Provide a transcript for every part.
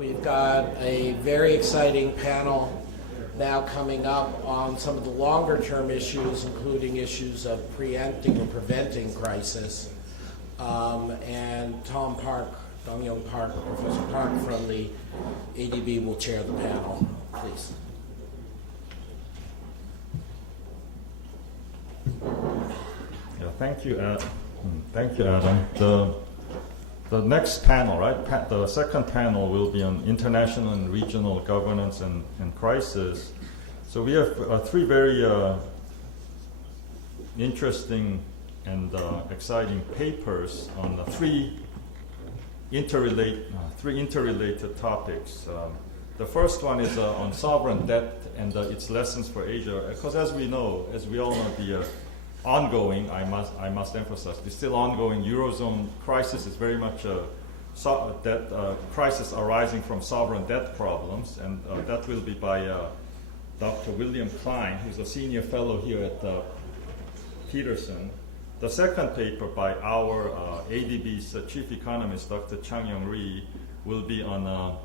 We've got a very exciting panel now coming up on some of the longer-term issues, including issues of preempting or preventing crisis. And Dong-Young Park, Professor Park from the ADB will chair the panel. Please. Yeah, thank you, Adam. The next panel, right? The second panel will be on international and regional governance and crisis. So we have three very interesting and exciting papers on three interrelated topics. The first one is on sovereign debt and its lessons for Asia, because as we all know, the ongoing, I must emphasize, the still ongoing Eurozone crisis is very much a crisis arising from sovereign debt problems, and that will be by Dr. William Klein, who's a senior fellow here at Peterson. The second paper by our ADB's chief economist, Dr. Chang-Young Ri, will be on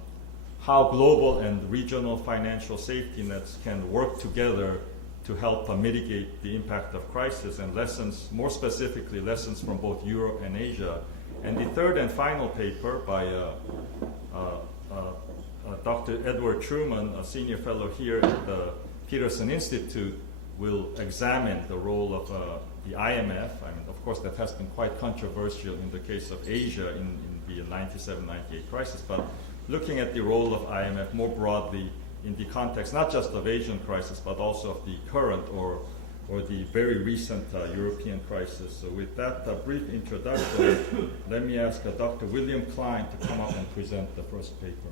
how global and regional financial safety nets can work together to help mitigate the impact of crisis, and lessons, more specifically, lessons from both Europe and Asia. And the third and final paper by Dr. Edward Truman, a senior fellow here at the Peterson Institute, will examine the role of the IMF. I mean, of course, that has been quite controversial in the case of Asia in the 97-98 crisis, but looking at the role of IMF more broadly in the context not just of Asian crisis, but also of the current or the very recent European crisis. So with that brief introduction, let me ask Dr. William Klein to come up and present the first paper.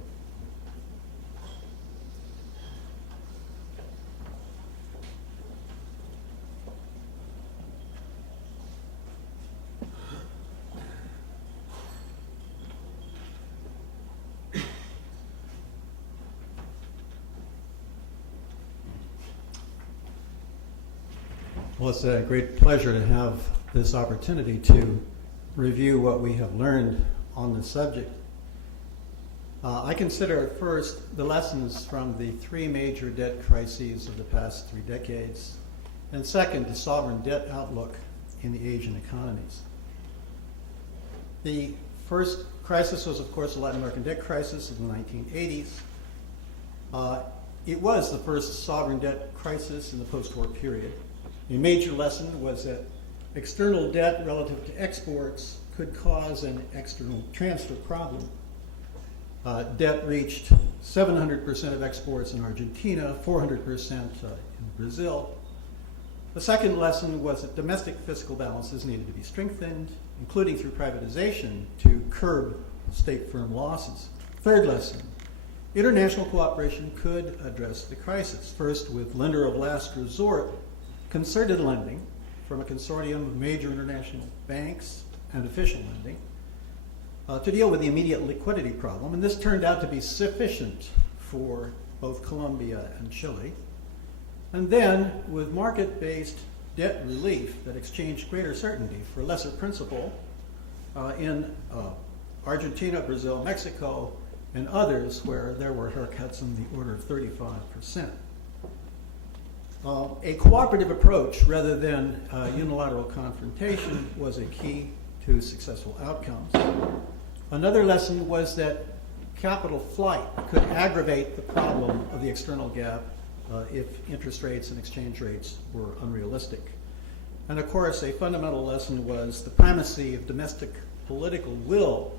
Well, it's a great pleasure to have this opportunity to review what we have learned on this subject. I consider first the lessons from the three major debt crises of the past 3 decades, and second, the sovereign debt outlook in the Asian economies. The first crisis was, of course, the Latin American debt crisis of the 1980s. It was the first sovereign debt crisis in the post-war period. A major lesson was that external debt relative to exports could cause an external transfer problem. Debt reached 700% of exports in Argentina, 400% in Brazil. The second lesson was that domestic fiscal balances needed to be strengthened, including through privatization, to curb state firm losses. Third lesson, international cooperation could address the crisis, first with lender of last resort concerted lending from a consortium of major international banks and official lending to deal with the immediate liquidity problem. And this turned out to be sufficient for both Colombia and Chile. And then with market-based debt relief that exchanged greater certainty for lesser principal in Argentina, Brazil, Mexico, and others where there were haircuts in the order of 35%. A cooperative approach rather than unilateral confrontation was a key to successful outcomes. Another lesson was that capital flight could aggravate the problem of the external gap if interest rates and exchange rates were unrealistic. And of course, a fundamental lesson was the primacy of domestic political will.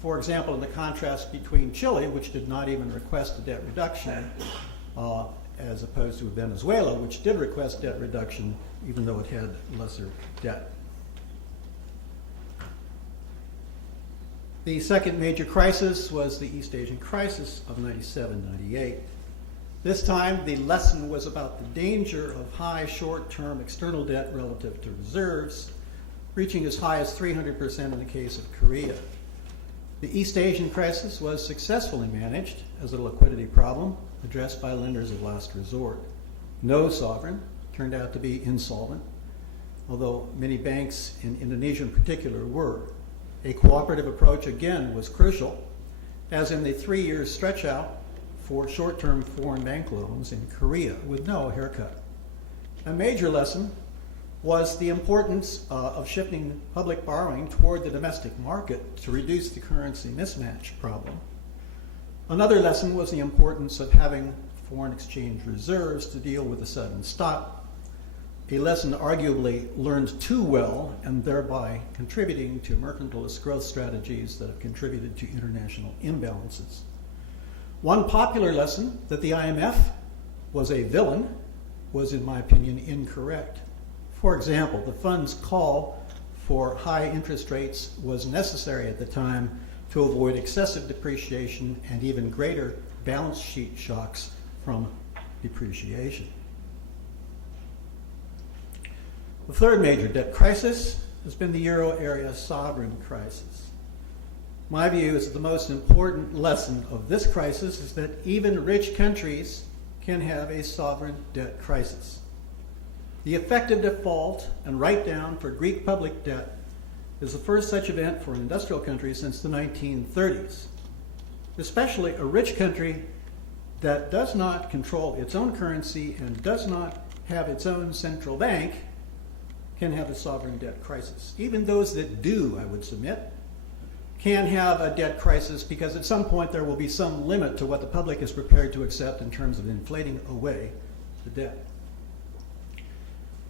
For example, in the contrast between Chile, which did not even request a debt reduction, as opposed to Venezuela, which did request debt reduction, even though it had lesser debt. The second major crisis was the East Asian crisis of 97-98. This time, the lesson was about the danger of high short-term external debt relative to reserves, reaching as high as 300% in the case of Korea. The East Asian crisis was successfully managed as a liquidity problem addressed by lenders of last resort. No sovereign turned out to be insolvent, although many banks in Indonesia in particular were. A cooperative approach again was crucial, as in the 3-year stretch out for short-term foreign bank loans in Korea with no haircut. A major lesson was the importance of shifting public borrowing toward the domestic market to reduce the currency mismatch problem. Another lesson was the importance of having foreign exchange reserves to deal with a sudden stop, a lesson arguably learned too well and thereby contributing to mercantilist growth strategies that have contributed to international imbalances. One popular lesson, that the IMF was a villain, was in my opinion incorrect. For example, the fund's call for high interest rates was necessary at the time to avoid excessive depreciation and even greater balance sheet shocks from depreciation. The third major debt crisis has been the euro area sovereign crisis. My view is that the most important lesson of this crisis is that even rich countries can have a sovereign debt crisis. The effective default and write-down for Greek public debt is the first such event for an industrial country since the 1930s. Especially a rich country that does not control its own currency and does not have its own central bank can have a sovereign debt crisis. Even those that do, I would submit, can have a debt crisis because at some point there will be some limit to what the public is prepared to accept in terms of inflating away the debt.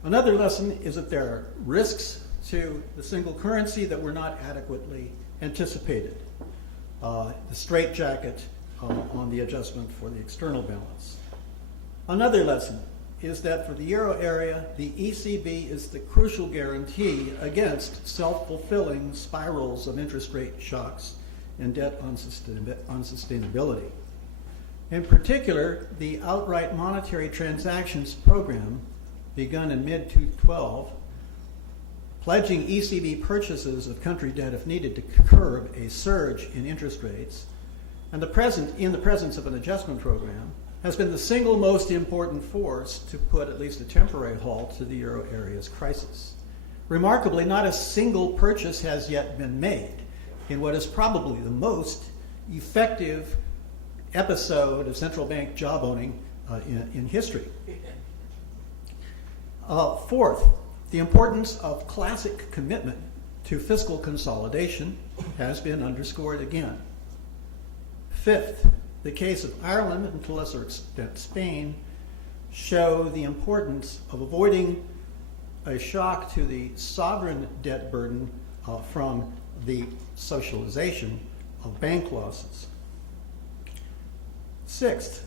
Another lesson is that there are risks to the single currency that were not adequately anticipated. The straitjacket on the adjustment for the external balance. Another lesson is that for the euro area, the ECB is the crucial guarantee against self-fulfilling spirals of interest rate shocks and debt unsustainability. In particular, the outright monetary transactions program, begun in mid-2012, pledging ECB purchases of country debt if needed to curb a surge in interest rates, and in the presence of an adjustment program, has been the single most important force to put at least a temporary halt to the euro area's crisis. Remarkably, not a single purchase has yet been made in what is probably the most effective episode of central bank job owning in history. Fourth, the importance of classic commitment to fiscal consolidation has been underscored again. Fifth, the case of Ireland, and to a lesser extent Spain, show the importance of avoiding a shock to the sovereign debt burden from the socialization of bank losses. Sixth,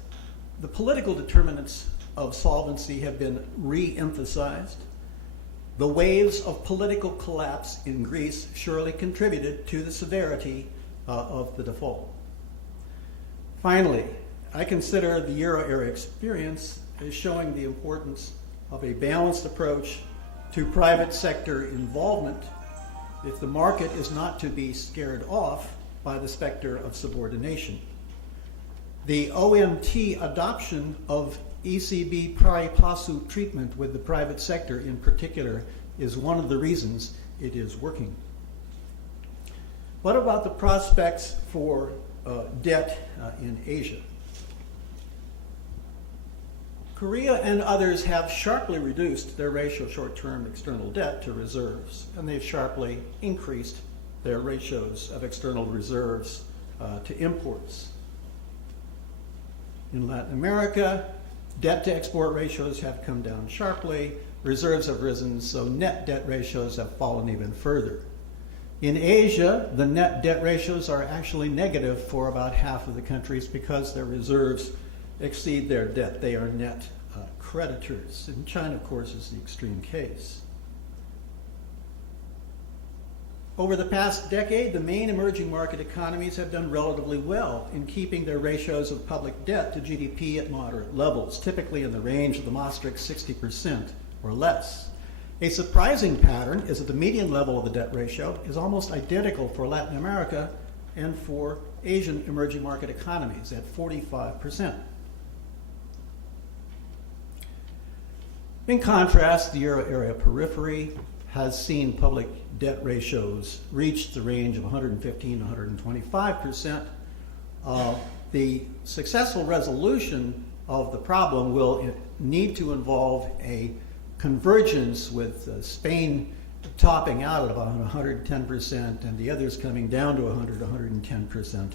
the political determinants of solvency have been re-emphasized. The waves of political collapse in Greece surely contributed to the severity of the default. Finally, I consider the euro area experience as showing the importance of a balanced approach to private sector involvement if the market is not to be scared off by the specter of subordination. The OMT adoption of ECB pari passu treatment with the private sector in particular is one of the reasons it is working. What about the prospects for debt in Asia? Korea and others have sharply reduced their ratio of short-term external debt to reserves, and they've sharply increased their ratios of external reserves to imports. In Latin America, debt to export ratios have come down sharply, reserves have risen, so net debt ratios have fallen even further. In Asia, the net debt ratios are actually negative for about half of the countries because their reserves exceed their debt. They are net creditors. And China, of course, is the extreme case. Over the past decade, the main emerging market economies have done relatively well in keeping their ratios of public debt to GDP at moderate levels, typically in the range of the Maastricht 60% or less. A surprising pattern is that the median level of the debt ratio is almost identical for Latin America and for Asian emerging market economies at 45%. In contrast, the euro area periphery has seen public debt ratios reach the range of 115 to 125%, The successful resolution of the problem will need to involve a convergence with Spain topping out at about 110% and the others coming down to 110%,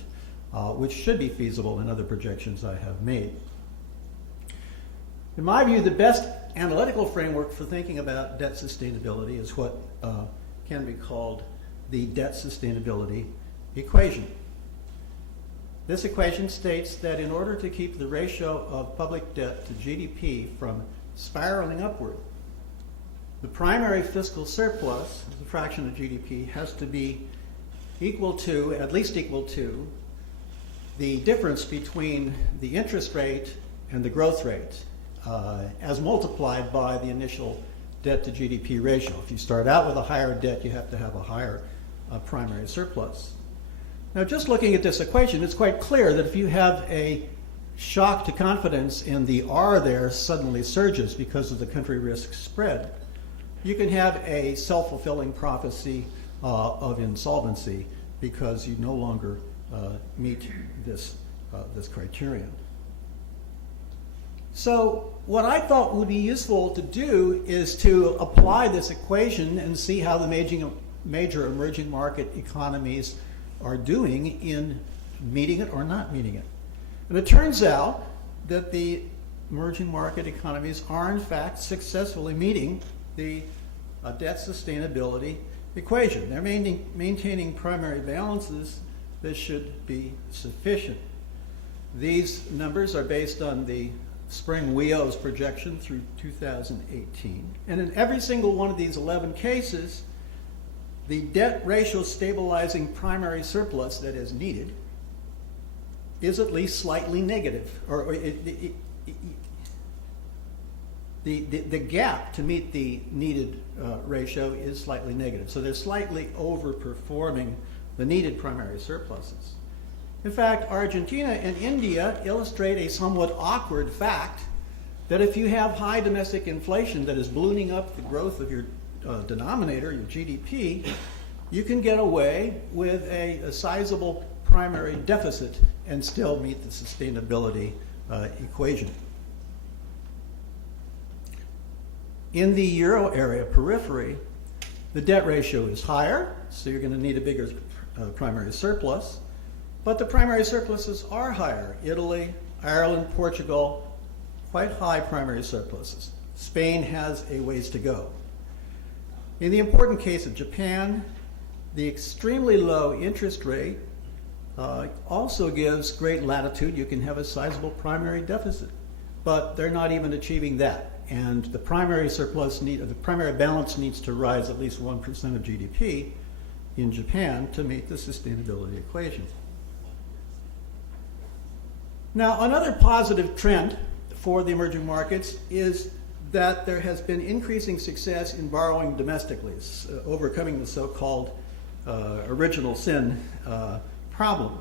which should be feasible in other projections I have made. In my view, the best analytical framework for thinking about debt sustainability is what can be called the debt sustainability equation. This equation states that in order to keep the ratio of public debt to GDP from spiraling upward, the primary fiscal surplus, the fraction of GDP, has to be equal to, at least equal to, the difference between the interest rate and the growth rate as multiplied by the initial debt to GDP ratio. If you start out with a higher debt, you have to have a higher primary surplus. Now, just looking at this equation, it's quite clear that if you have a shock to confidence and the R there suddenly surges because of the country risk spread, you can have a self-fulfilling prophecy of insolvency because you no longer meet this criterion. So what I thought would be useful to do is to apply this equation and see how the major emerging market economies are doing in meeting it or not meeting it. And it turns out that the emerging market economies are in fact successfully meeting the debt sustainability equation. They're maintaining primary balances that should be sufficient. These numbers are based on the Spring WEO's projection through 2018. And in every single one of these 11 cases, the debt ratio stabilizing primary surplus that is needed is at least slightly negative, or the gap to meet the needed ratio is slightly negative. So they're slightly overperforming the needed primary surpluses. In fact, Argentina and India illustrate a somewhat awkward fact that if you have high domestic inflation that is ballooning up the growth of your denominator, your GDP, you can get away with a sizable primary deficit and still meet the sustainability equation. In the euro area periphery, the debt ratio is higher, so you're going to need a bigger primary surplus, but the primary surpluses are higher. Italy, Ireland, Portugal, quite high primary surpluses. Spain has a ways to go. In the important case of Japan, the extremely low interest rate also gives great latitude. You can have a sizable primary deficit, but they're not even achieving that. And the primary the primary balance needs to rise at least 1% of GDP in Japan to meet the sustainability equation. Now, another positive trend for the emerging markets is that there has been increasing success in borrowing domestically, overcoming the so-called original sin problem.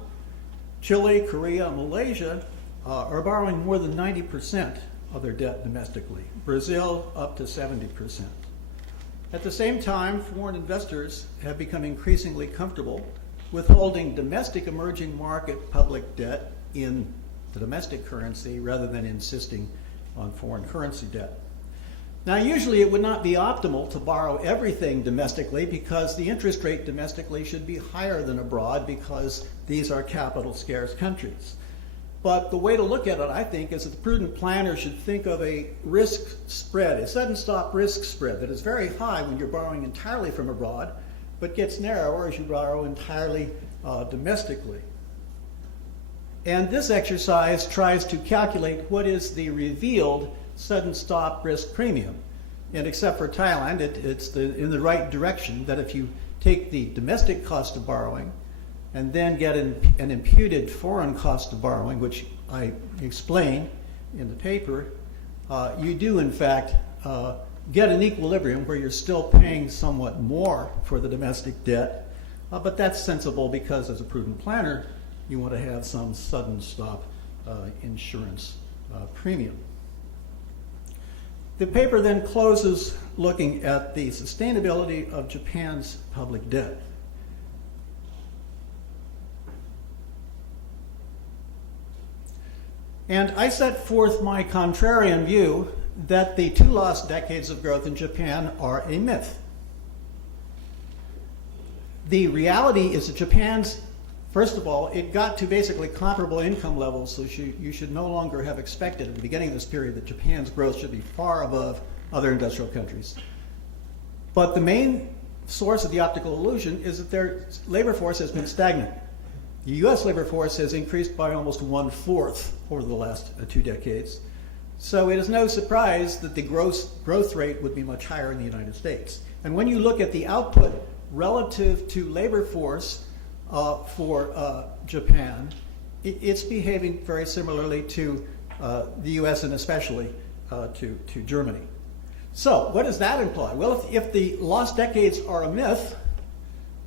Chile, Korea, Malaysia are borrowing more than 90% of their debt domestically. Brazil up to 70%. At the same time, foreign investors have become increasingly comfortable with holding domestic emerging market public debt in the domestic currency rather than insisting on foreign currency debt. Now, usually it would not be optimal to borrow everything domestically because the interest rate domestically should be higher than abroad because these are capital scarce countries. But the way to look at it, I think, is that the prudent planner should think of a risk spread, a sudden stop risk spread that is very high when you're borrowing entirely from abroad, but gets narrower as you borrow entirely domestically. And this exercise tries to calculate what is the revealed sudden stop risk premium. And except for Thailand, it's in the right direction that if you take the domestic cost of borrowing and then get an imputed foreign cost of borrowing, which I explain in the paper, you do in fact get an equilibrium where you're still paying somewhat more for the domestic debt, but that's sensible because as a prudent planner, you want to have some sudden stop insurance premium. The paper then closes looking at the sustainability of Japan's public debt. And I set forth my contrarian view that the 2 lost decades of growth in Japan are a myth. The reality is that Japan's, first of all, it got to basically comparable income levels, so you should no longer have expected at the beginning of this period that Japan's growth should be far above other industrial countries. But the main source of the optical illusion is that their labor force has been stagnant. The U.S. labor force has increased by almost 1/4 over the last 2 decades. So it is no surprise that the growth rate would be much higher in the United States. And when you look at the output relative to labor force for Japan, it's behaving very similarly to the U.S. and especially to Germany. So what does that imply? Well, if the lost decades are a myth,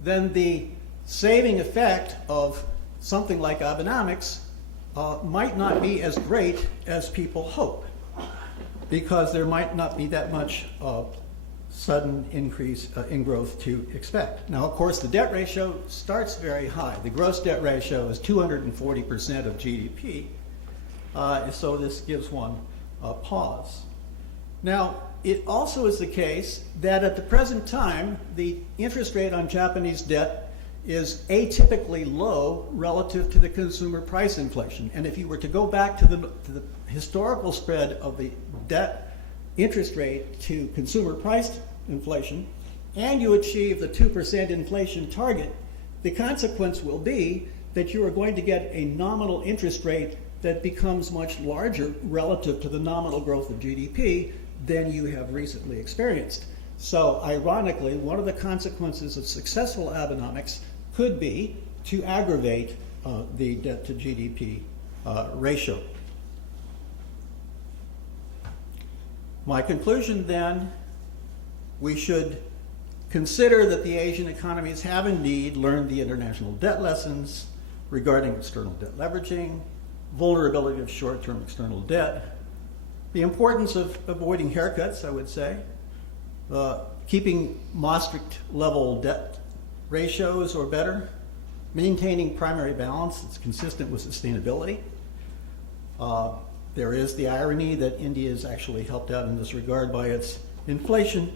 then the saving effect of something like Abenomics might not be as great as people hope, because there might not be that much sudden increase in growth to expect. Now, of course, the debt ratio starts very high. The gross debt ratio is 240% of GDP, so this gives one pause. Now, it also is the case that at the present time, the interest rate on Japanese debt is atypically low relative to the consumer price inflation. And if you were to go back to the historical spread of the debt interest rate to consumer price inflation, and you achieve the 2% inflation target, the consequence will be that you are going to get a nominal interest rate that becomes much larger relative to the nominal growth of GDP than you have recently experienced. So ironically, one of the consequences of successful Abenomics could be to aggravate the debt to GDP ratio. My conclusion then, we should consider that the Asian economies have indeed learned the international debt lessons regarding external debt leveraging, vulnerability of short-term external debt, the importance of avoiding haircuts, I would say, keeping Maastricht level debt ratios or better, maintaining primary balance that's consistent with sustainability. There is the irony that India has actually helped out in this regard by its inflation,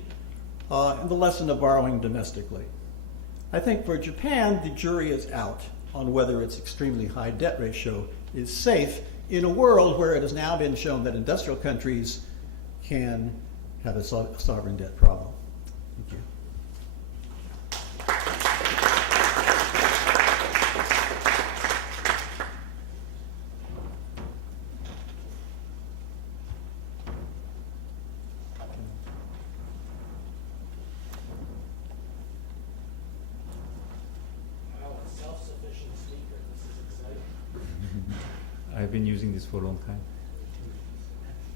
and the lesson of borrowing domestically. I think for Japan, the jury is out on whether its extremely high debt ratio is safe in a world where it has now been shown that industrial countries can have a sovereign debt problem. Thank you. I've been using this for a long time.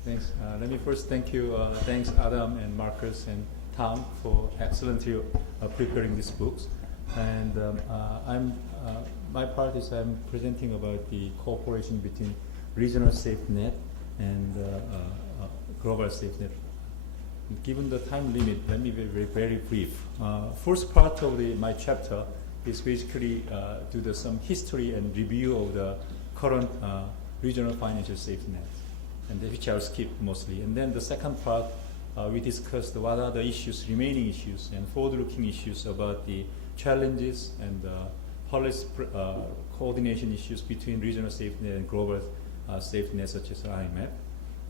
Thanks. Let me first thank you. Thanks Adam and Marcus and Tom for excellently preparing these books. And my part is I'm presenting about the cooperation between regional safety net and global safety net. Given the time limit, let me be very brief. First part of my chapter is basically do some history and review of the current regional financial safety nets, and which I'll skip mostly. And then the second part, we discussed what are the issues, remaining issues, and forward-looking issues about the challenges and policy coordination issues between regional safety net and global safety net, such as IMF.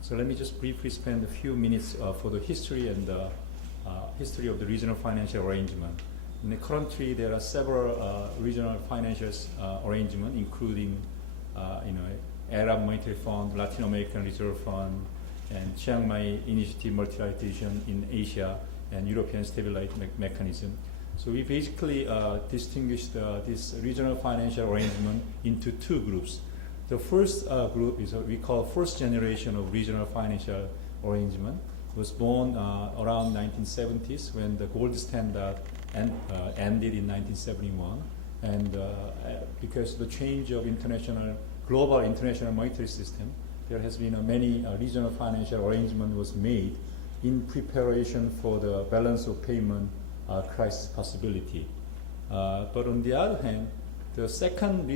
So let me just briefly spend a few minutes for the history and history of the regional financial arrangement. Currently, there are several regional financial arrangements, including Arab Monetary Fund, Latin American Reserve Fund, and Chiang Mai Initiative Multilateralization in Asia, and European Stability Mechanism. So we basically distinguished this regional financial arrangement into two groups. The first group is what we call first generation of regional financial arrangement. It was born around 1970s when the gold standard ended in 1971. And because the change of global international monetary system, there has been many regional financial arrangement was made in preparation for the balance of payment crisis possibility. But on the other hand, The second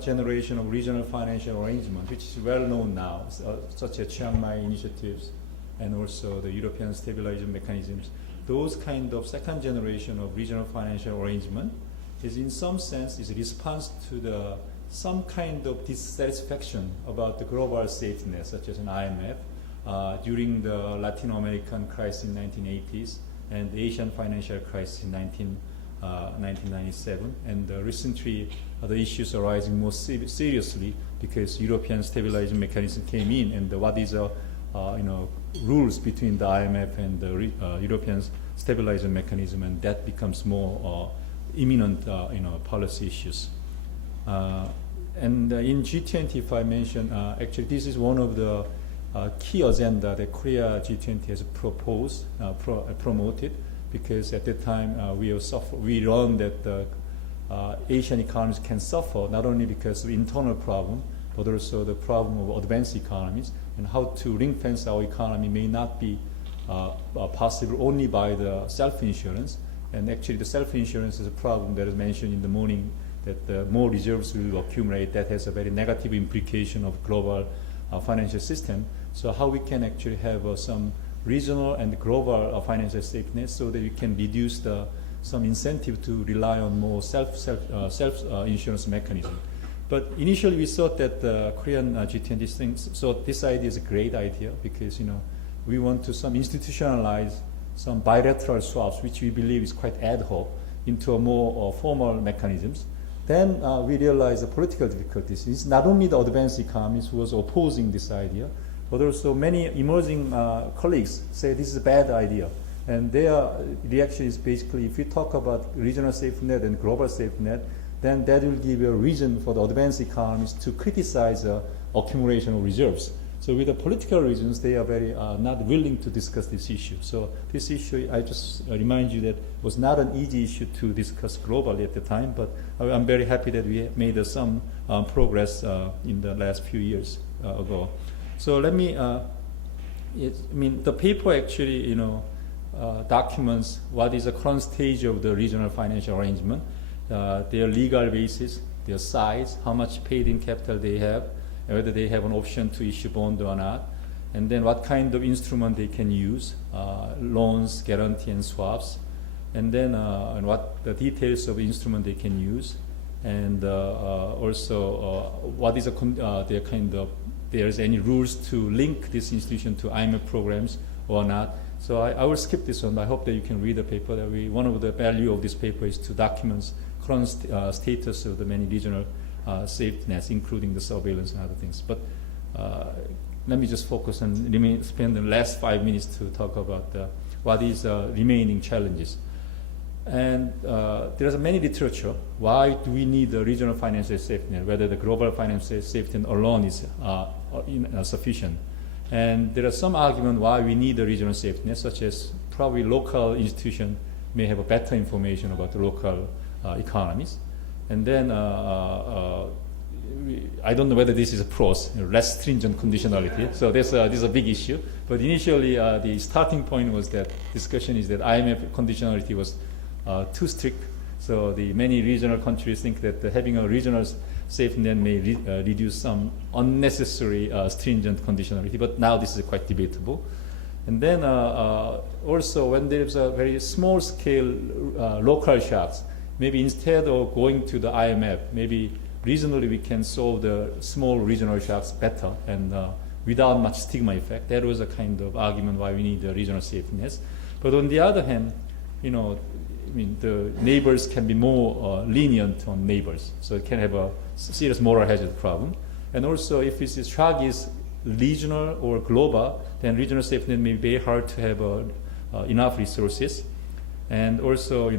generation of regional financial arrangement, which is well known now, such as Chiang Mai initiatives and also the European stabilization mechanisms, those kind of second generation of regional financial arrangement is in some sense is a response to some kind of dissatisfaction about the global safety net, such as an IMF, during the Latin American crisis in 1980s and the Asian financial crisis in 1997, and recently the issues arising more seriously because European stabilization mechanism came in, and what is rules between the IMF and the European stabilization mechanism, and that becomes more imminent policy issues. And in G20, if I mention, actually this is one of the key agenda that Korea G20 has proposed, promoted, because at that time we learned that the Asian economies can suffer not only because of internal problem, but also the problem of advanced economies, and how to ring fence our economy may not be possible only by the self-insurance. And actually the self-insurance is a problem that is mentioned in the morning, that more reserves will accumulate. That has a very negative implication of global financial system. So how we can actually have some regional and global financial safety net so that we can reduce some incentive to rely on more self-insurance mechanism. But initially we thought that the Korean G20 things, so this idea is a great idea because we want to institutionalize some bilateral swaps, which we believe is quite ad hoc, into a more formal mechanisms. Then we realized the political difficulties. It's not only the advanced economies who was opposing this idea, but also many emerging colleagues say this is a bad idea. And their reaction is basically, if we talk about regional safety net and global safety net, then that will give a reason for the advanced economies to criticize accumulation of reserves. So with the political reasons, they are very not willing to discuss this issue. So this issue, I just remind you that was not an easy issue to discuss globally at the time, but I'm very happy that we made some progress in the last few years ago. So let me, the paper actually, documents what is the current stage of the regional financial arrangement, their legal basis, their size, how much paid-in capital they have, whether they have an option to issue bond or not, and then what kind of instrument they can use, loans, guarantee, and swaps, and then and what the details of the instrument they can use, and also what is their kind of, there's any rules to link this institution to IMF programs or not. So I will skip this one. I hope that you can read the paper. That one of the value of this paper is to document current status of the many regional safety nets, including the surveillance and other things. But let me just focus and spend the last 5 minutes to talk about what is remaining challenges. And there's many literature. Why do we need the regional financial safety net? Whether the global financial safety net alone is sufficient. And there are some argument why we need a regional safety net, such as probably local institution may have a better information about the local economies. And then I don't know whether this is a pros, less stringent conditionality. So this is a big issue. But initially, the starting point was that discussion is that IMF conditionality was too strict. So the many regional countries think that having a regional safety net may reduce some unnecessary stringent conditionality. But now this is quite debatable. And then also when there's a very small scale local shocks, maybe instead of going to the IMF, maybe regionally we can solve the small regional shocks better and without much stigma effect. That was a kind of argument why we need the regional safety nets. But on the other hand, the neighbors can be more lenient on neighbors, so it can have a serious moral hazard problem. And also, if this shock is regional or global, then regional safety net may be very hard to have enough resources. And also,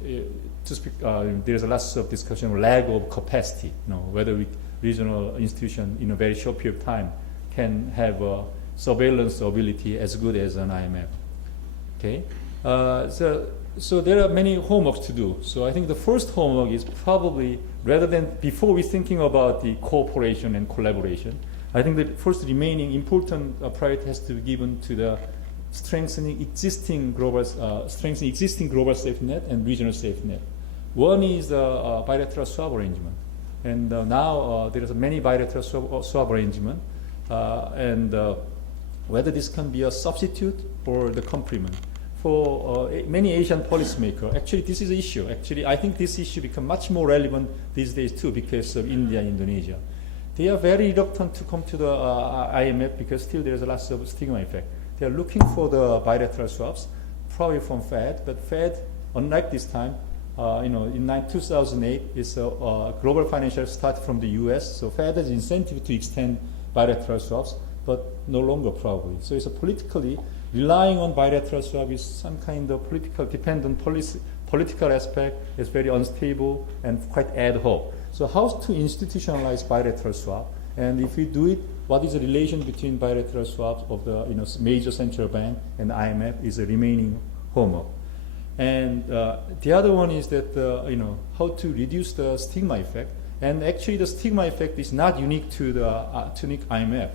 there's a lot of discussion of lack of capacity. Whether regional institution in a very short period of time can have a surveillance ability as good as an IMF. Okay, so there are many homeworks to do. So I think the first homework is probably, rather than before we thinking about the cooperation and collaboration, I think the first remaining important priority has to be given to the strengthening existing global safety net and regional safety net. One is the bilateral swap arrangement. And now there is many bilateral swap arrangement. And whether this can be a substitute or the complement. For many Asian policymakers, actually this is an issue. Actually, I think this issue becomes much more relevant these days too because of India and Indonesia. They are very reluctant to come to the IMF because still there is a lot of stigma effect. They are looking for the bilateral swaps, probably from Fed, but Fed, unlike this time, in 2008, it's global financial started from the U.S., so Fed has incentive to extend bilateral swaps, but no longer probably. So it's a politically relying on bilateral swap is some kind of political dependent political aspect. It's very unstable and quite ad hoc. So how to institutionalize bilateral swap? And if we do it, what is the relation between bilateral swaps of the major central bank and the IMF is a remaining homework. And the other one is that how to reduce the stigma effect. And actually, the stigma effect is not unique to the IMF.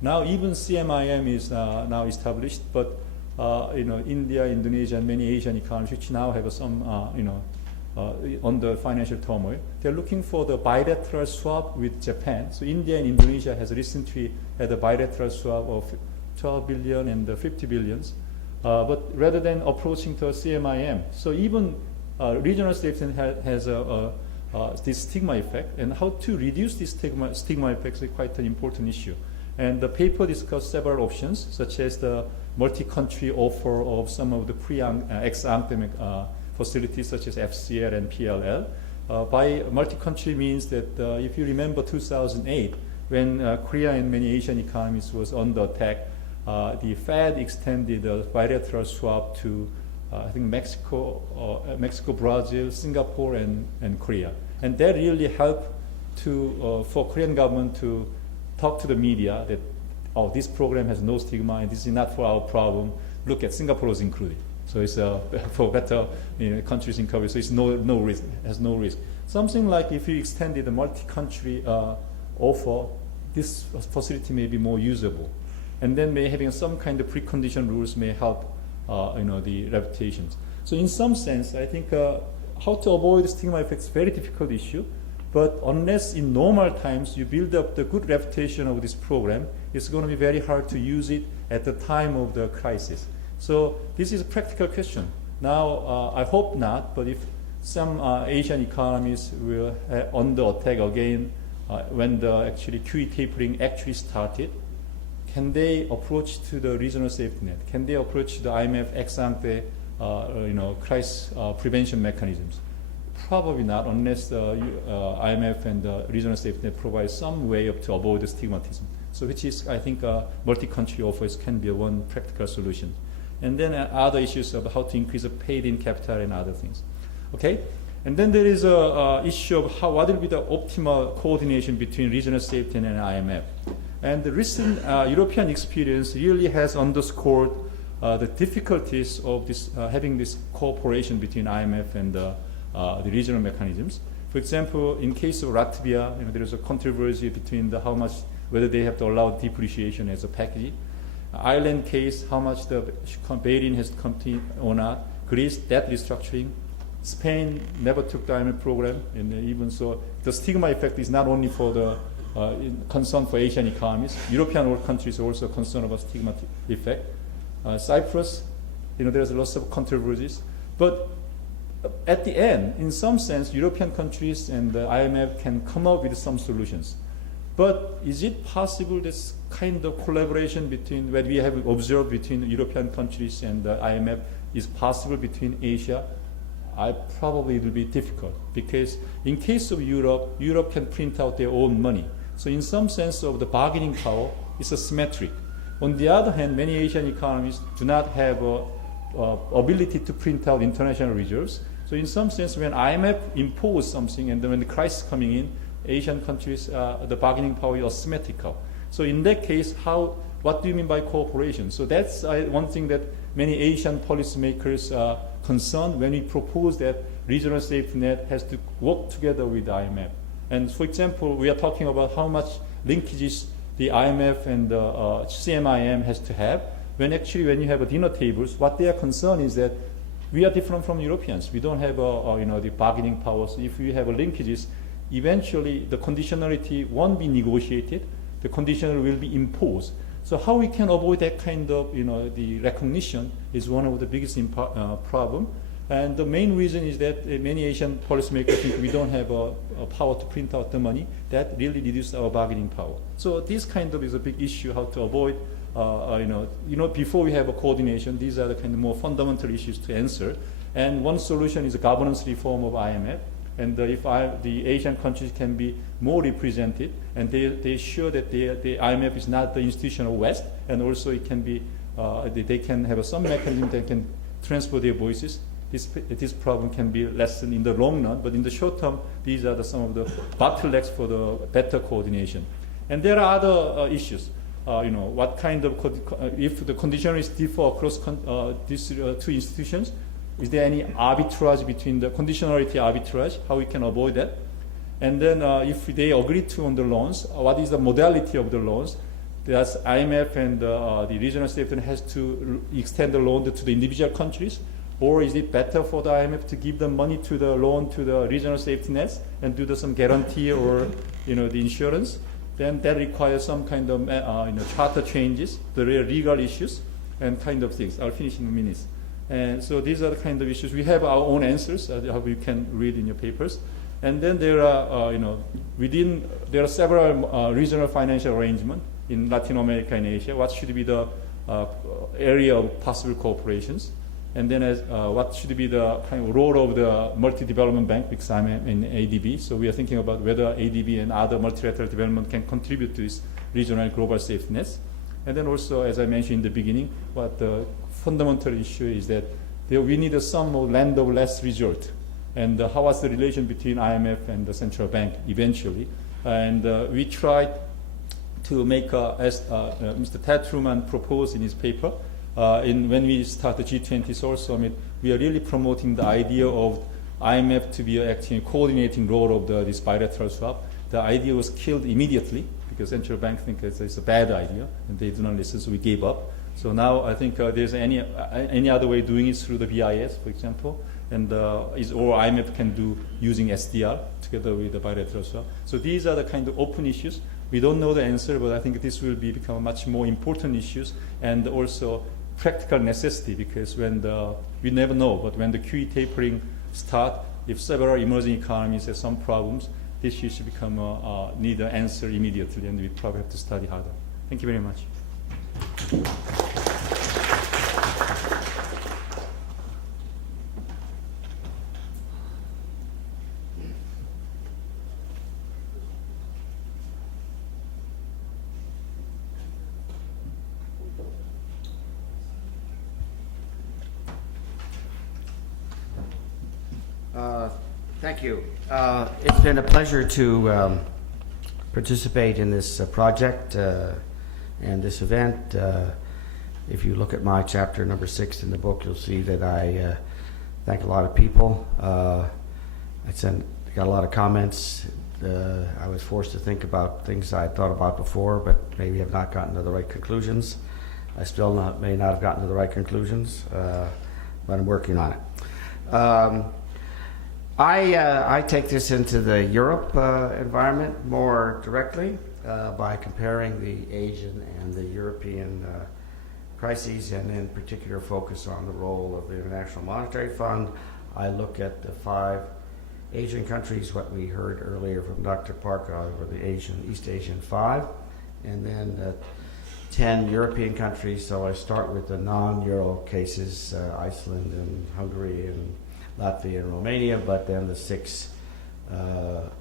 Now, even CMIM is now established, but India, Indonesia, and many Asian economies which now have some under financial turmoil, they're looking for the bilateral swap with Japan. So India and Indonesia has recently had a bilateral swap of 12 billion and 50 billions. But rather than approaching to CMIM, so even regional safety net has this stigma effect, and how to reduce this stigma effect is quite an important issue. And the paper discussed several options, such as the multi-country offer of some of the ex-ante facilities, such as FCL and PLL. By multi-country means that if you remember 2008, when Korea and many Asian economies was under attack, the Fed extended the bilateral swap to, I think, Mexico, Brazil, Singapore, and Korea. And that really helped for Korean government to talk to the media that, this program has no stigma and this is not for our problem. Look at Singapore was included. So it's for better countries in coverage. So it's no risk, has no risk. Something like if you extended the multi-country offer, this facility may be more usable. And then may having some kind of precondition rules may help the reputations. So in some sense, I think how to avoid stigma effects is a very difficult issue. But unless in normal times you build up the good reputation of this program, it's going to be very hard to use it at the time of the crisis. So this is a practical question. Now, I hope not, but if some Asian economies will under attack again when the actually QE tapering actually started, can they approach to the regional safety net? Can they approach the IMF ex-ante crisis prevention mechanisms? Probably not, unless the IMF and the regional safety net provide some way to avoid the stigmatism. So which is, I think, multi-country offers can be one practical solution. And then other issues of how to increase the paid-in capital and other things. Okay? And then there is a issue of what will be the optimal coordination between regional safety net and IMF. And the recent European experience really has underscored the difficulties of this having this cooperation between IMF and the regional mechanisms. For example, in case of Latvia, there is a controversy between whether they have to allow depreciation as a package. Ireland case, how much the bail-in has continued or not. Greece, debt restructuring. Spain never took the IMF program, and even so, the stigma effect is not only for the concern for Asian economies. European world countries are also concerned about stigma effect. Cyprus, there's lots of controversies. But at the end, in some sense, European countries and the IMF can come up with some solutions. But is it possible this kind of collaboration between what we have observed between European countries and the IMF is possible between Asia? Probably it will be difficult because in case of Europe can print out their own money. So in some sense of the bargaining power, it's asymmetric. On the other hand, many Asian economies do not have ability to print out international reserves. So in some sense, when IMF imposes something and then when the crisis is coming in, Asian countries, the bargaining power is asymmetrical. So in that case, what do you mean by cooperation? So that's one thing that many Asian policymakers are concerned when we propose that regional safety net has to work together with the IMF. And for example, we are talking about how much linkages the IMF and the CMIM has to have. When you have a dinner tables, what they are concerned is that we are different from Europeans. We don't have the bargaining powers. If we have linkages, eventually the conditionality won't be negotiated. The conditional will be imposed. So how we can avoid that kind of the recognition is one of the biggest problem. And the main reason is that many Asian policymakers think we don't have a power to print out the money. That really reduces our bargaining power. So this kind of is a big issue, how to avoid, before we have a coordination, these are the kind of more fundamental issues to answer. And one solution is a governance reform of IMF. And if the Asian countries can be more represented, and they show that the IMF is not the institution of West, and also it can be, they can have some mechanism that can transfer their voices. This problem can be lessened in the long run, but in the short term, these are some of the bottlenecks for the better coordination. And there are other issues. What kind of, if the conditionalities differ across these two institutions, is there any arbitrage between the conditionality arbitrage, how we can avoid that? And then if they agree to on the loans, what is the modality of the loans? Does IMF and the regional state has to extend the loan to the individual countries? Or is it better for the IMF to give the money to the loan to the regional safety nets and do some guarantee or the insurance? Then that requires some kind of charter changes, the legal issues, and kind of things. I'll finish in a minute. And so these are the kind of issues. We have our own answers, how you can read in your papers. And then there are, there are several regional financial arrangements in Latin America and Asia. What should be the area of possible cooperations? And then what should be the kind of role of the multi-development bank, IMF and ADB. So we are thinking about whether ADB and other multilateral development can contribute to this regional and global safety nets. And then also, as I mentioned in the beginning, what the fundamental issue is that we need some land of last resort. And how was the relation between IMF and the central bank eventually? And we tried to make, as Mr. Ted Truman proposed in his paper, when we start the G20 Seoul Summit, we are really promoting the idea of IMF to be acting coordinating role of this bilateral swap. The idea was killed immediately because central bank think it's a bad idea and they do not listen, so we gave up. So now I think there's any other way doing it through the BIS, for example, and or IMF can do using SDR together with the bilateral swap. So these are the kind of open issues. We don't know the answer, but I think this will become much more important issues and also practical necessity, because we never know, but when the QE tapering start, if several emerging economies have some problems, this should become need an answer immediately, and we probably have to study harder. Thank you very much. Thank you. It's been a pleasure to participate in this project and this event. If you look at my chapter number 6 in the book, you'll see that I thank a lot of people. I got a lot of comments. I was forced to think about things I had thought about before, but maybe have not gotten to the right conclusions. I still may not have gotten to the right conclusions, but I'm working on it. I take this into the Europe environment more directly by comparing the Asian and the European crises, and in particular focus on the role of the International Monetary Fund. I look at the 5 Asian countries, what we heard earlier from Dr. Park, or the East Asian 5, and then 10 European countries. So I start with the non-Euro cases, Iceland and Hungary and Latvia and Romania, but then the 6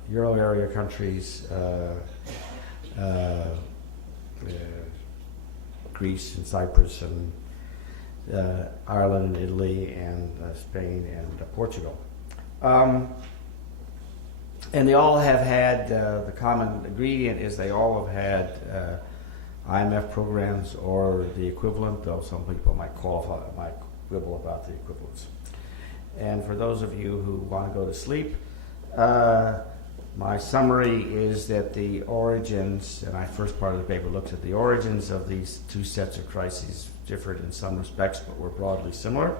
Euro area countries, Greece and Cyprus and Ireland and Italy and Spain and Portugal. And they all have had, the common ingredient is they all have had IMF programs or the equivalent, though some people might quibble about the equivalence. And for those of you who want to go to sleep, my summary is that the origins, and my first part of the paper looks at the origins of these 2 sets of crises, differed in some respects, but were broadly similar.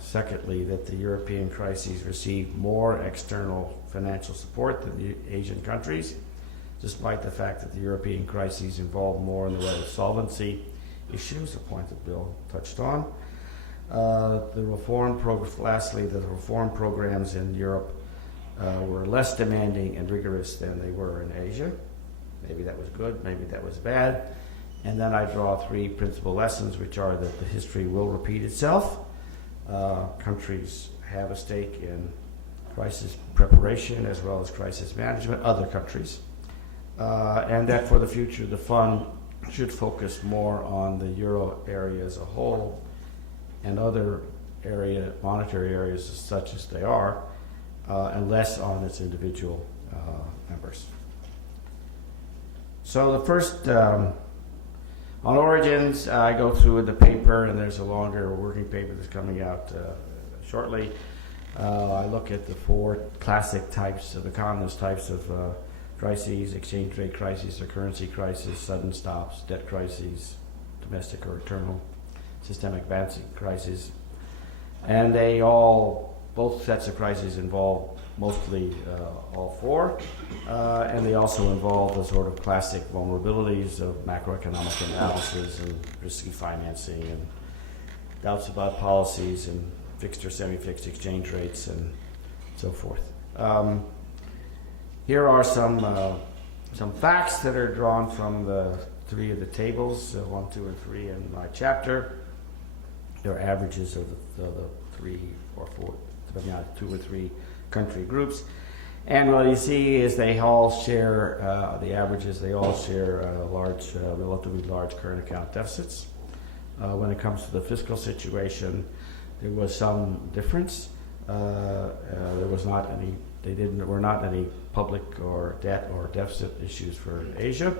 Secondly, that the European crises received more external financial support than the Asian countries, despite the fact that the European crises involved more in the way of solvency issues, a point that Bill touched on. Lastly, the reform programs in Europe were less demanding and rigorous than they were in Asia. Maybe that was good, maybe that was bad. And then I draw three principal lessons, which are that the history will repeat itself. Countries have a stake in crisis preparation as well as crisis management, other countries. And that for the future, the fund should focus more on the euro area as a whole and other monetary areas such as they are, and less on its individual members. So the first, on origins, I go through the paper, and there's a longer working paper that's coming out shortly. I look at the four classic types of economist types of crises: exchange rate crises, or currency crisis, sudden stops, debt crises, domestic or internal, systemic banking crises. And both sets of crises involve mostly all four, and they also involve the sort of classic vulnerabilities of macroeconomic analysis and risky financing and doubts about policies and fixed or semi-fixed exchange rates and so forth. Here are some facts that are drawn from the three of the tables, 1, 2, and 3 in my chapter. There are averages of the 3 or 4, 2 or 3 country groups. And what you see is they all share, the averages, they all share relatively large current account deficits. When it comes to the fiscal situation, there was some difference. There were not any public or debt or deficit issues for Asia.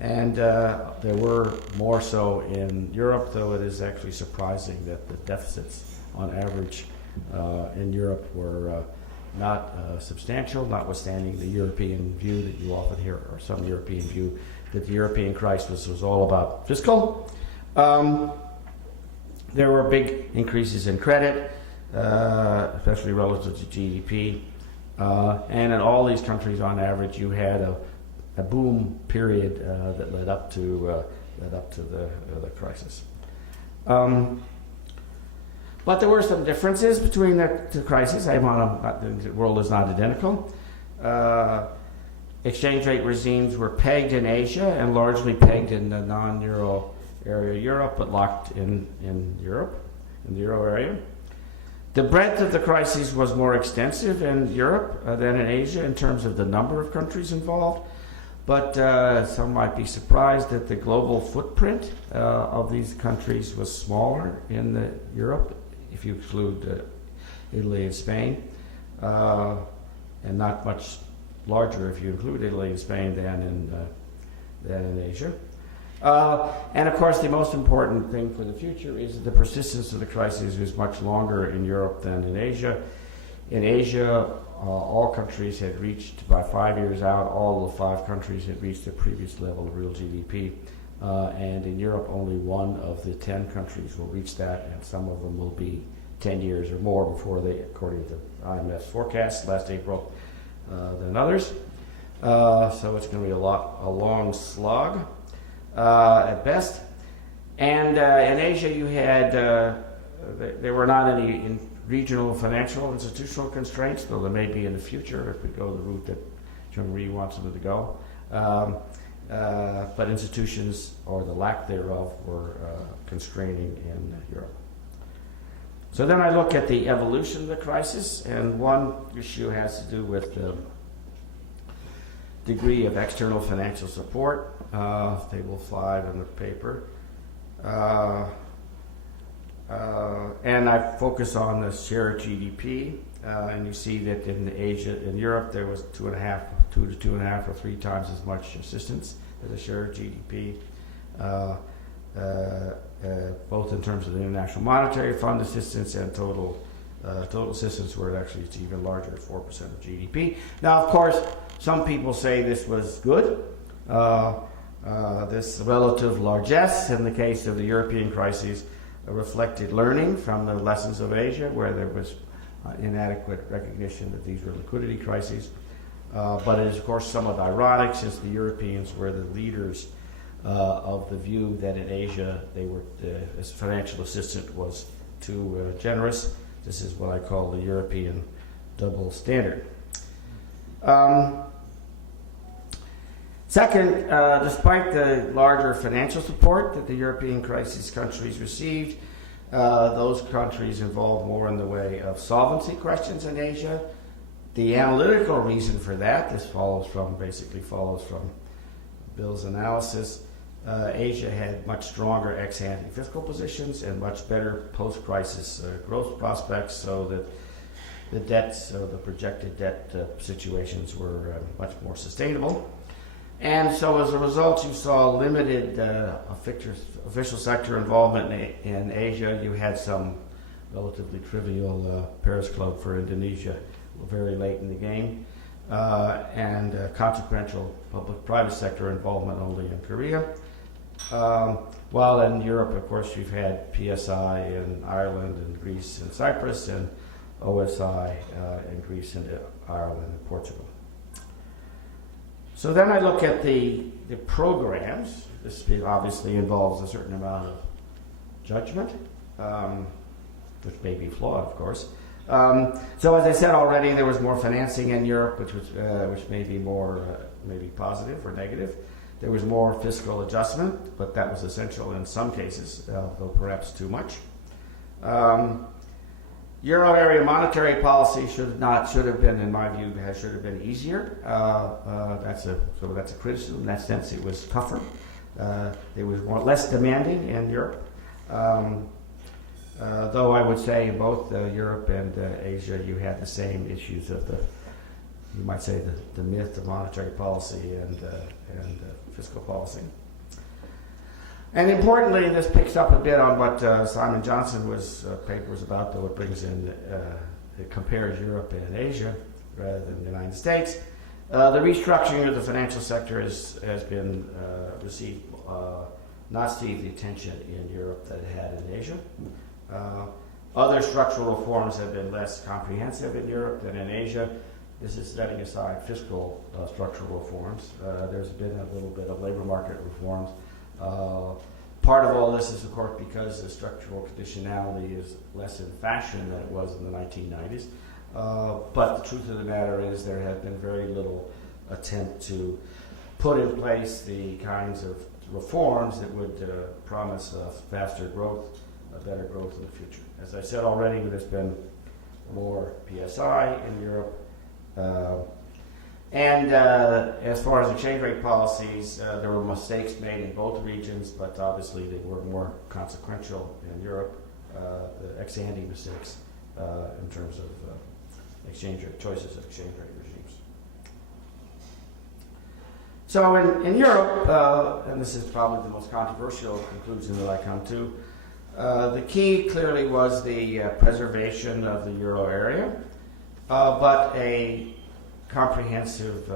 And there were more so in Europe, though it is actually surprising that the deficits on average in Europe were not substantial, notwithstanding the European view that you often hear, or some European view, that the European crisis was all about fiscal. There were big increases in credit, especially relative to GDP. And in all these countries, on average, you had a boom period that led up to the crisis. But there were some differences between the two crises. The world is not identical. Exchange rate regimes were pegged in Asia and largely pegged in the non-euro area Europe, but locked in Europe, in the euro area. The breadth of the crisis was more extensive in Europe than in Asia in terms of the number of countries involved. But some might be surprised that the global footprint of these countries was smaller in Europe, if you exclude Italy and Spain, and not much larger if you include Italy and Spain than in Asia. And of course, the most important thing for the future is that the persistence of the crisis is much longer in Europe than in Asia. In Asia, all countries had reached, by 5 years out, all of the 5 countries had reached their previous level of real GDP. And in Europe, only 1 of the 10 countries will reach that, and some of them will be 10 years or more before they, according to IMF's forecast last April, than others. So it's going to be a long slog at best. And in Asia, you had there were not any regional financial institutional constraints, though there may be in the future if we go the route that Jung-Ri wants them to go. But institutions, or the lack thereof, were constraining in Europe. So then I look at the evolution of the crisis, and one issue has to do with the degree of external financial support, table 5 in the paper. And I focus on the share of GDP, and you see that in Europe, there was 2 to 2.5 or 3 times as much assistance as a share of GDP, both in terms of the International Monetary Fund assistance and total assistance, where it actually is even larger at 4% of GDP. Now, of course, some people say this was good. This relative largesse in the case of the European crises reflected learning from the lessons of Asia, where there was inadequate recognition that these were liquidity crises. But it is, of course, somewhat ironic, since the Europeans were the leaders of the view that in Asia as financial assistance was too generous. This is what I call the European double standard. Second, despite the larger financial support that the European crisis countries received, those countries involved more in the way of solvency questions in Asia. The analytical reason for that, this basically follows from Bill's analysis. Asia had much stronger ex-ante fiscal positions and much better post-crisis growth prospects, so that the projected debt situations were much more sustainable. And so as a result, you saw limited official sector involvement in Asia. You had some relatively trivial Paris Club for Indonesia very late in the game, and consequential public-private sector involvement only in Korea. While in Europe, of course, you've had PSI in Ireland and Greece and Cyprus, and OSI in Greece and Ireland and Portugal. So then I look at the programs. This obviously involves a certain amount of judgment, which may be flawed, of course. So as I said already, there was more financing in Europe, which may be more maybe positive or negative. There was more fiscal adjustment, but that was essential in some cases, though perhaps too much. Euro area monetary policy should have been, in my view, should have been easier. That's a criticism. In that sense, it was tougher. It was less demanding in Europe. Though I would say in both Europe and Asia, you had the same issues of you might say the myth of monetary policy and fiscal policy. And importantly, this picks up a bit on what Simon Johnson's paper was about, though it brings in, it compares Europe and Asia rather than the United States. The restructuring of the financial sector has been not received the attention in Europe that it had in Asia. Other structural reforms have been less comprehensive in Europe than in Asia. This is setting aside fiscal structural reforms. There's been a little bit of labor market reforms. Part of all this is, of course, because the structural conditionality is less in fashion than it was in the 1990s. But the truth of the matter is there has been very little attempt to put in place the kinds of reforms that would promise faster growth, better growth in the future. As I said already, there's been more PSI in Europe. And as far as exchange rate policies, there were mistakes made in both regions, but obviously they were more consequential in Europe, the ex-ante mistakes in terms of choices of exchange rate regimes. So in Europe, and this is probably the most controversial conclusion that I come to, the key clearly was the preservation of the euro area, but a comprehensive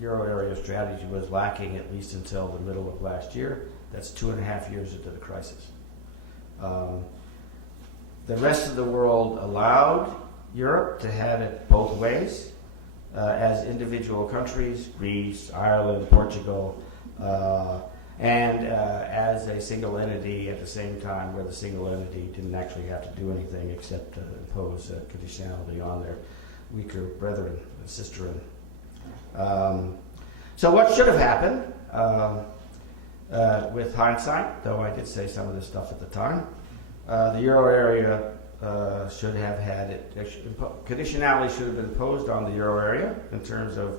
euro area strategy was lacking at least until the middle of last year. That's 2.5 years into the crisis. The rest of the world allowed Europe to have it both ways as individual countries, Greece, Ireland, Portugal, and as a single entity at the same time, where the single entity didn't actually have to do anything except impose conditionality on their weaker brethren and sisterin. So what should have happened, with hindsight, though I did say some of this stuff at the time, the euro area should have had it, conditionality should have been imposed on the euro area in terms of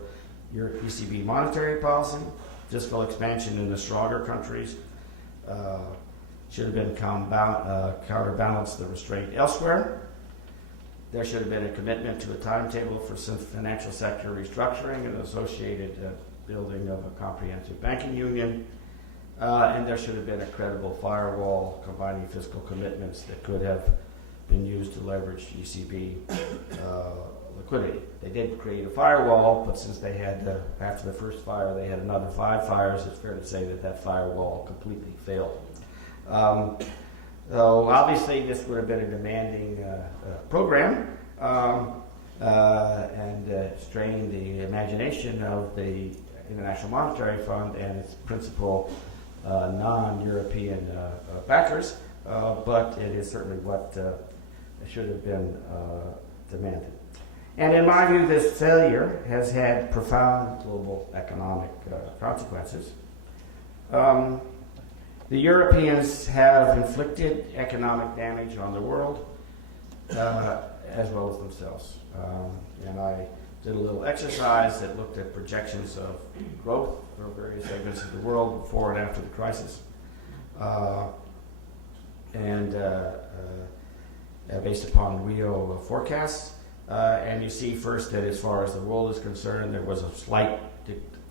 your ECB monetary policy, fiscal expansion in the stronger countries, should have been counterbalanced the restraint elsewhere. There should have been a commitment to a timetable for some financial sector restructuring and associated building of a comprehensive banking union. And there should have been a credible firewall combining fiscal commitments that could have been used to leverage ECB liquidity. They did create a firewall, but since they had, after the first fire, they had another 5 fires, it's fair to say that that firewall completely failed. So obviously this would have been a demanding program and strained the imagination of the International Monetary Fund and its principal non-European backers, but it is certainly what should have been demanded. And in my view, this failure has had profound global economic consequences. The Europeans have inflicted economic damage on the world as well as themselves. And I did a little exercise that looked at projections of growth for various segments of the world before and after the crisis. Based upon Rio forecasts. And you see first that as far as the world is concerned, there was a slight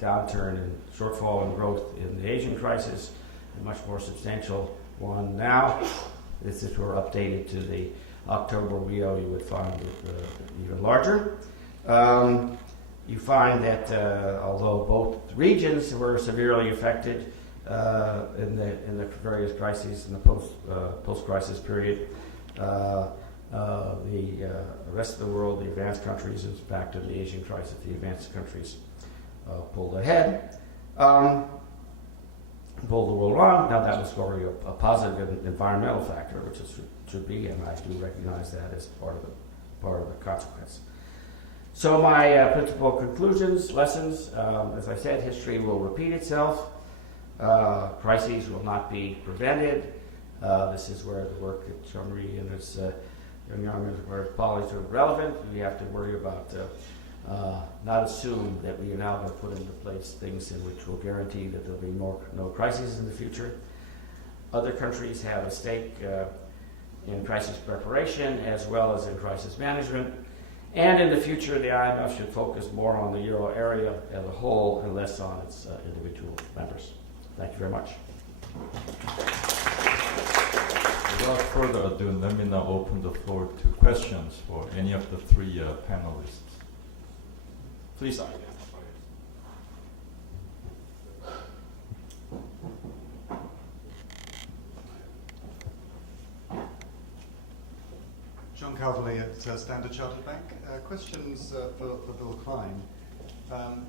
downturn and shortfall in growth in the Asian crisis, a much more substantial one now. If this were updated to the October Rio, you would find it even larger. You find that although both regions were severely affected in the various crises in the post-crisis period, the rest of the world, the advanced countries, is back to the Asian crisis. The advanced countries pulled ahead, pulled the world along. Now that was already a positive environmental factor, which it should be, and I do recognize that as part of the consequence. So my principal conclusions, lessons, as I said, history will repeat itself. Crises will not be prevented. This is where the work that Jean-Marie and his young and where poly sort of relevant. We have to worry about not assume that we are now going to put into place things in which will guarantee that there will be no crises in the future. Other countries have a stake in crisis preparation as well as in crisis management. And in the future, the IMF should focus more on the euro area as a whole and less on its individual members. Thank you very much. Without further ado, let me now open the floor to questions for any of the three panelists. Please identify. John Calverley at Standard Chartered Bank. Questions for Bill Klein.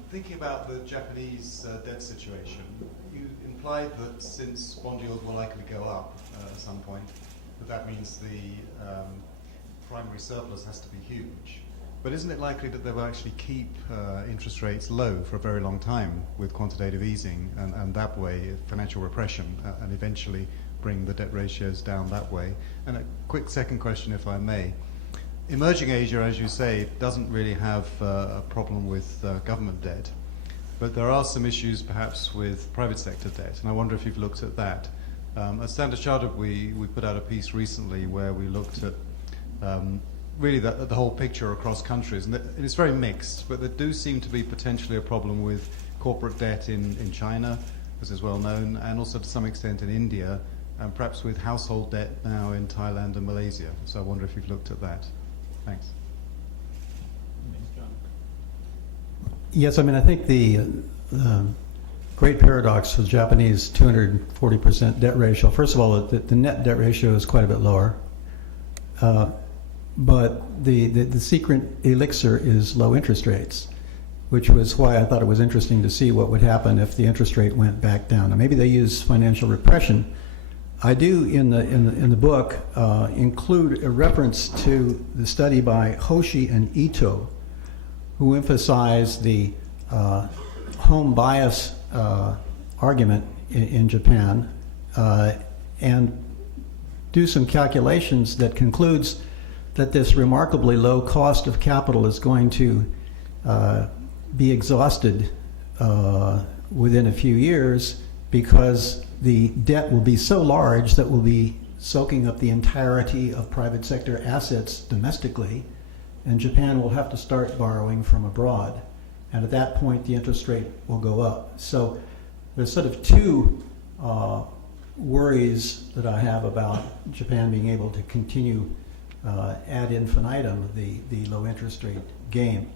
Thinking about the Japanese debt situation, you implied that since bond yields will likely go up at some point, that means the primary surplus has to be huge. But isn't it likely that they will actually keep interest rates low for a very long time with quantitative easing and that way financial repression and eventually bring the debt ratios down that way? And a quick second question, if I may. Emerging Asia, as you say, doesn't really have a problem with government debt, but there are some issues perhaps with private sector debt, and I wonder if you've looked at that. At Standard Chartered, we put out a piece recently where we looked at really the whole picture across countries, and it's very mixed, but there do seem to be potentially a problem with corporate debt in China, as is well known, and also to some extent in India, and perhaps with household debt now in Thailand and Malaysia. So I wonder if you've looked at that. Thanks. Yes, I mean, I think the great paradox for the Japanese 240% debt ratio, first of all, the net debt ratio is quite a bit lower. But the secret elixir is low interest rates, which was why I thought it was interesting to see what would happen if the interest rate went back down. Now, maybe they use financial repression. I do in the book include a reference to the study by Hoshi and Ito, who emphasize the home bias argument in Japan, and do some calculations that concludes that this remarkably low cost of capital is going to be exhausted within a few years, because the debt will be so large that will be soaking up the entirety of private sector assets domestically, and Japan will have to start borrowing from abroad. And at that point, the interest rate will go up. So there's sort of two worries that I have about Japan being able to continue ad infinitum the low interest rate game.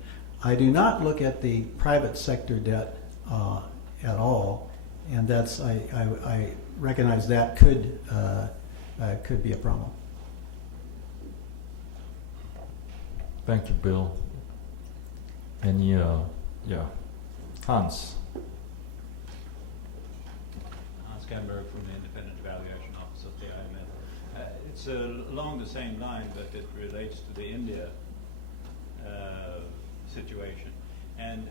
I do not look at the private sector debt at all, and that's I recognize that could could be a problem. Thank you, Bill. Any, Hans? Hans Gamberg from the Independent Evaluation Office of the IMF. It's along the same line, but it relates to the India situation. And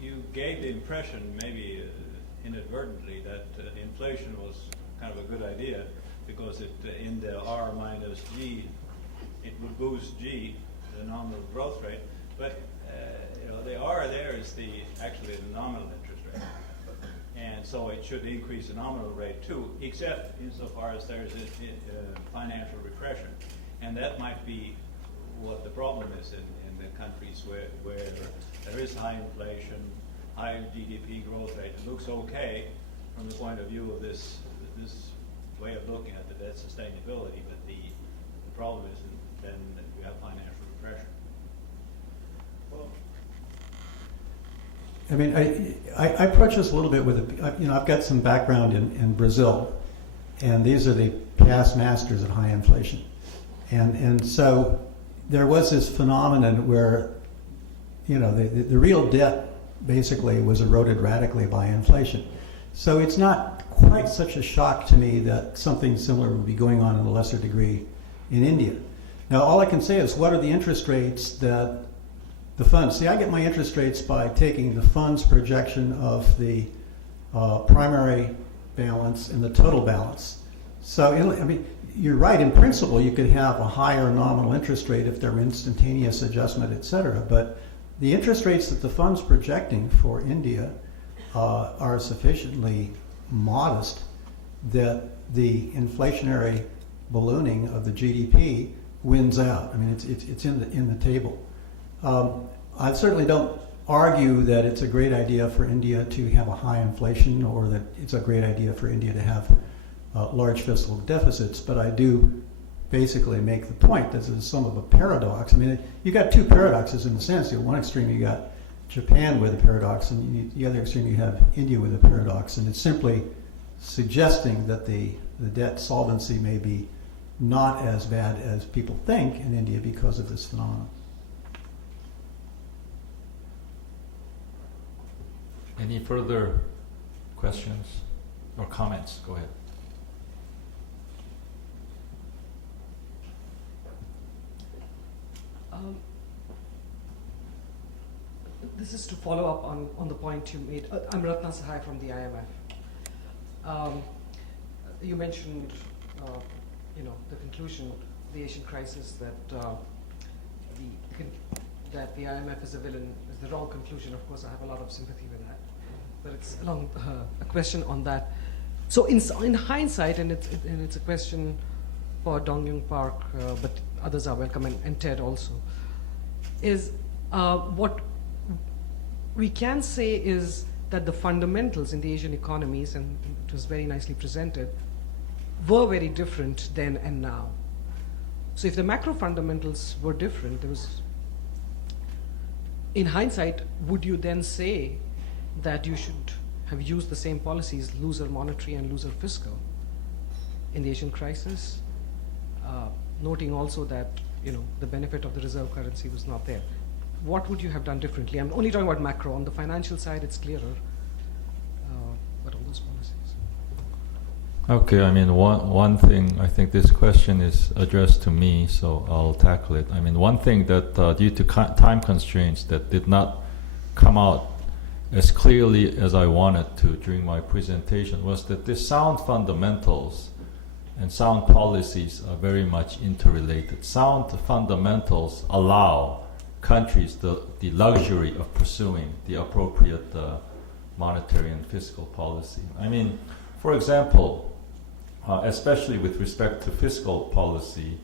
you gave the impression, maybe inadvertently, that inflation was kind of a good idea because in the R minus G, it would boost G, the nominal growth rate. But the R there is actually the nominal interest rate. And so it should increase the nominal rate too, except insofar as there's a financial repression. And that might be what the problem is in the countries where there is high inflation, high GDP growth rate. It looks okay from the point of view of this way of looking at the debt sustainability, but the problem is then that you have financial repression. Well, I mean, I approach this a little bit with, I've got some background in Brazil, and these are the past masters of high inflation. And so there was this phenomenon where, the real debt basically was eroded radically by inflation. So it's not quite such a shock to me that something similar would be going on in a lesser degree in India. Now, all I can say is, what are the interest rates that the funds? See, I get my interest rates by taking the fund's projection of the primary balance and the total balance. So, you're right, in principle, you could have a higher nominal interest rate if there were instantaneous adjustment, et cetera, but the interest rates that the fund's projecting for India are sufficiently modest that the inflationary ballooning of the GDP wins out. I mean, it's in the table. I certainly don't argue that it's a great idea for India to have a high inflation or that it's a great idea for India to have large fiscal deficits, but I do basically make the point that this is some of a paradox. I mean, you got two paradoxes in the sense. At one extreme you got Japan with a paradox, and the other extreme you have India with a paradox, and it's simply suggesting that the debt solvency may be not as bad as people think in India because of this phenomenon. Any further questions or comments? Go ahead. This is to follow up on the point you made. I'm Ratna Sahai from the IMF. You mentioned, the conclusion of the Asian crisis that that the IMF is a villain is the wrong conclusion. Of course, I have a lot of sympathy with that, but it's a question on that. So, in hindsight, and it's a question for Dong Yung Park, but others are welcome, and Ted also, is what we can say is that the fundamentals in the Asian economies, and it was very nicely presented, were very different then and now. So if the macro fundamentals were different, in hindsight, would you then say that you should have used the same policies, looser monetary and looser fiscal, in the Asian crisis? Noting also that the benefit of the reserve currency was not there. What would you have done differently? I'm only talking about macro. On the financial side, it's clearer. But all those policies. Okay, I mean, one thing, I think this question is addressed to me, so I'll tackle it. I mean, one thing that due to time constraints that did not come out as clearly as I wanted to during my presentation was that the sound fundamentals and sound policies are very much interrelated. Sound fundamentals allow countries the luxury of pursuing the appropriate monetary and fiscal policy. I mean, for example, especially with respect to fiscal policy,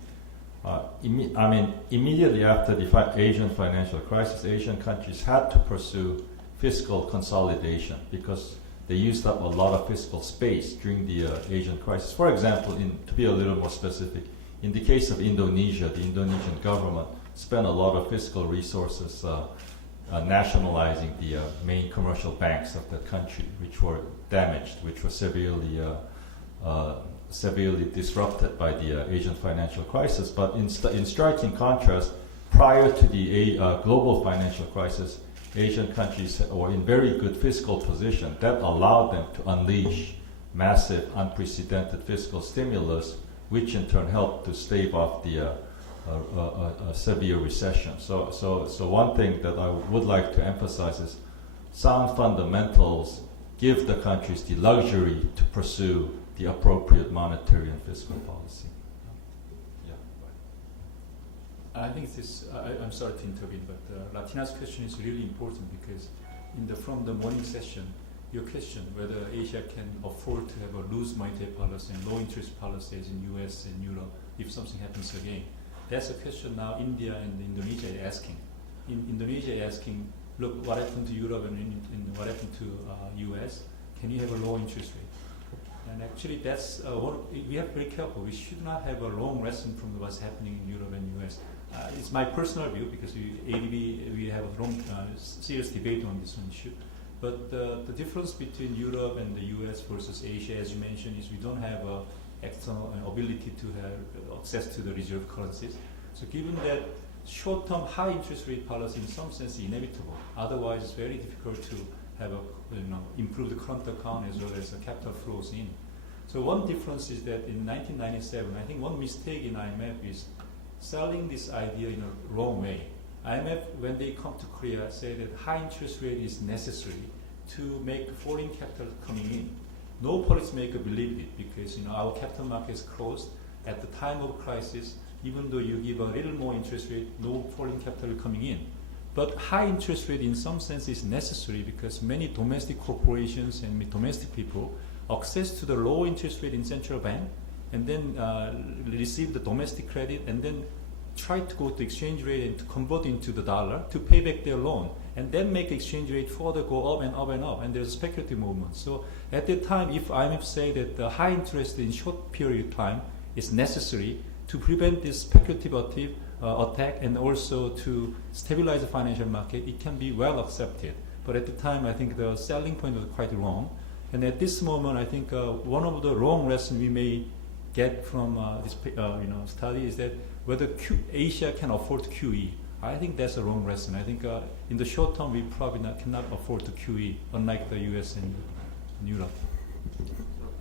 immediately after the Asian financial crisis, Asian countries had to pursue fiscal consolidation because they used up a lot of fiscal space during the Asian crisis. For example, to be a little more specific, in the case of Indonesia, the Indonesian government spent a lot of fiscal resources nationalizing the main commercial banks of that country, which were damaged, which were severely severely disrupted by the Asian financial crisis. But in striking contrast, prior to the global financial crisis, Asian countries were in very good fiscal position. That allowed them to unleash massive, unprecedented fiscal stimulus, which in turn helped to stave off the severe recession. So one thing that I would like to emphasize is sound fundamentals give the countries the luxury to pursue the appropriate monetary and fiscal policy. I think this, I'm sorry to intervene, but Latina's question is really important because from the morning session, your question whether Asia can afford to have a loose monetary policy and low interest policies in US and Europe if something happens again. That's a question now India and Indonesia are asking. Indonesia is asking, look, what happened to Europe and what happened to US? Can you have a low interest rate? And actually, that's we have to be very careful. We should not have a wrong lesson from what's happening in Europe and US. It's my personal view because we have a long, serious debate on this issue. But the difference between Europe and the US versus Asia, as you mentioned, is we don't have external ability to have access to the reserve currencies. So given that short-term high interest rate policy in some sense is inevitable, otherwise it's very difficult to have improve the current account as well as the capital flows in. So one difference is that in 1997, I think one mistake in IMF is selling this idea in a wrong way. IMF, when they come to Korea, say that high interest rate is necessary to make foreign capital coming in. No policymaker believed it because our capital market is closed at the time of crisis. Even though you give a little more interest rate, no foreign capital coming in. But high interest rate in some sense is necessary because many domestic corporations and domestic people access to the low interest rate in central bank and then receive the domestic credit and then try to go to exchange rate and to convert into the dollar to pay back their loan and then make exchange rate further go up and up and up and there's a speculative movement. So at that time, if IMF say that the high interest in short period of time is necessary to prevent this speculative attack and also to stabilize the financial market, it can be well accepted. But at the time, I think the selling point was quite wrong. And at this moment, I think one of the wrong lessons we may get from this study is that whether Asia can afford QE. I think that's a wrong lesson. I think in the short term, we probably cannot afford to QE, unlike the US and Europe.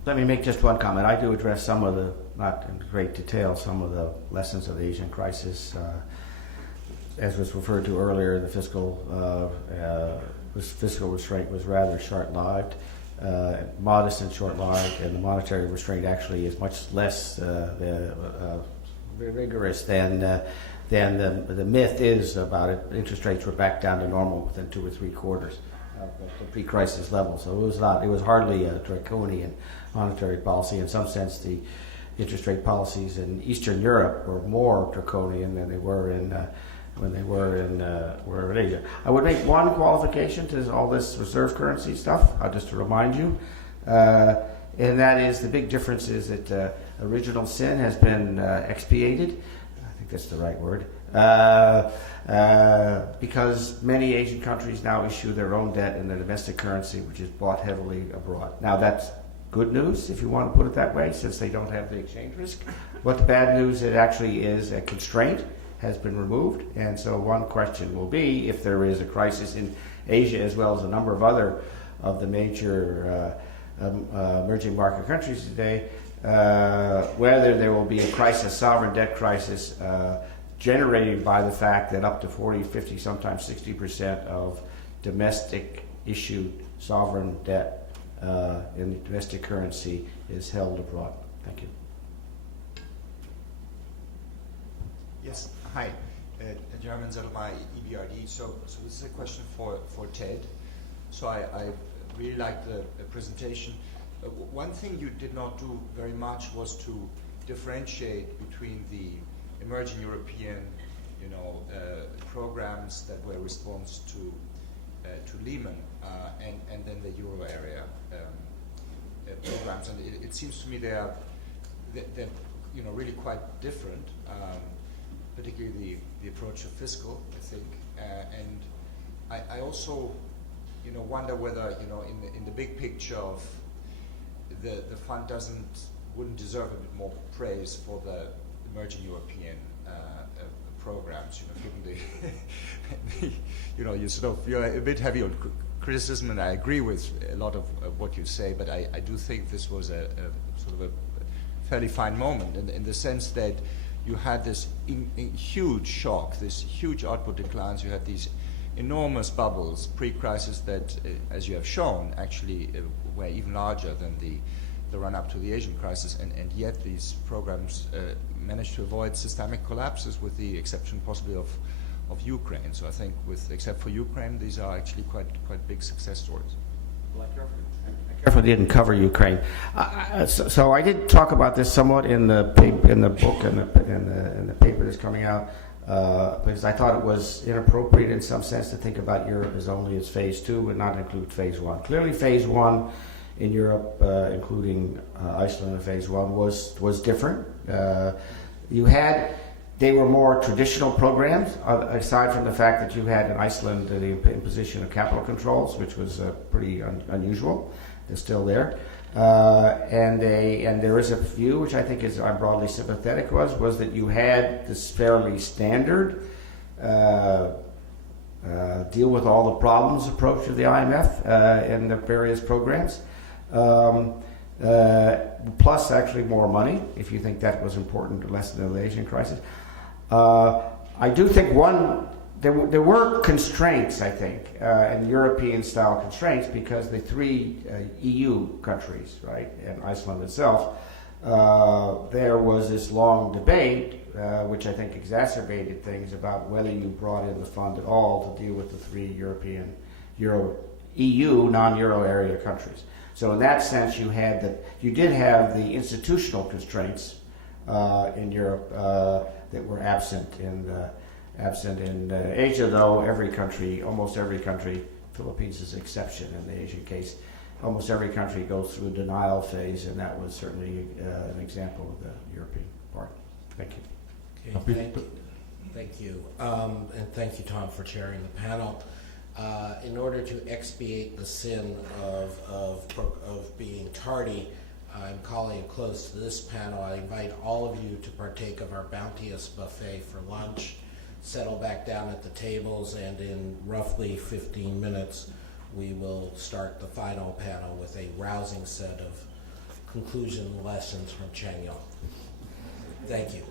Let me make just one comment. I do address some of the, not in great detail, some of the lessons of the Asian crisis. As was referred to earlier, the fiscal restraint was rather short-lived, modest and short-lived, and the monetary restraint actually is much less rigorous than the myth is about it. Interest rates were back down to normal within 2 or 3 quarters of the pre-crisis level. So it was hardly a draconian monetary policy. In some sense, the interest rate policies in Eastern Europe were more draconian than they were in Asia. I would make one qualification to all this reserve currency stuff, just to remind you, and that is the big difference is that original sin has been expiated. I think that's the right word. Because many Asian countries now issue their own debt in the domestic currency, which is bought heavily abroad. Now that's good news, if you want to put it that way, since they don't have the exchange risk. But the bad news, it actually is a constraint, has been removed. And so one question will be, if there is a crisis in Asia as well as a number of other of the major emerging market countries today, whether there will be a crisis, sovereign debt crisis, generated by the fact that up to 40, 50, sometimes 60% of domestic issued sovereign debt in the domestic currency is held abroad. Thank you. Yes, hi. German Zelma, EBRD. So this is a question for Ted. So I really liked the presentation. One thing you did not do very much was to differentiate between the emerging European, programs that were response to Lehman and then the euro area programs. And it seems to me they're really quite different. Particularly the approach of fiscal, I think, and I also, wonder whether, in the big picture of the fund wouldn't deserve a bit more praise for the emerging European programs, given the, you're a bit heavy on criticism, and I agree with a lot of what you say, but I do think this was a sort of a fairly fine moment in the sense that you had this huge shock, this huge output declines, you had these enormous bubbles pre-crisis that, as you have shown, actually were even larger than the run-up to the Asian crisis, and yet these programs managed to avoid systemic collapses, with the exception possibly of Ukraine. So I think, except for Ukraine, these are actually quite big success stories. Well, I carefully didn't cover Ukraine. So I did talk about this somewhat in the book and the paper that's coming out, because I thought it was inappropriate in some sense to think about Europe as only as phase 2 and not include phase 1. Clearly, phase 1 in Europe, including Iceland in phase 1, was different. They were more traditional programs, aside from the fact that you had in Iceland the imposition of capital controls, which was pretty unusual. They're still there. And there is a view, which I think I'm broadly sympathetic was that you had this fairly standard deal with all the problems approach of the IMF and the various programs. Plus actually more money, if you think that was important to lessen the Asian crisis. I do think there were constraints, I think, and European-style constraints, because the 3 EU countries, right, and Iceland itself, there was this long debate, which I think exacerbated things about whether you brought in the fund at all to deal with the 3 EU non-euro area countries. So in that sense, you did have the institutional constraints in Europe that were absent in Asia, though almost every country, Philippines is an exception in the Asian case, almost every country goes through a denial phase, and that was certainly an example of the European part. Thank you. Okay, thank you. And thank you, Tom, for chairing the panel. In order to expiate the sin of being tardy, I'm calling it close to this panel. I invite all of you to partake of our bounteous buffet for lunch. Settle back down at the tables, and in roughly 15 minutes, we will start the final panel with a rousing set of conclusion lessons from Chang Yong. Thank you.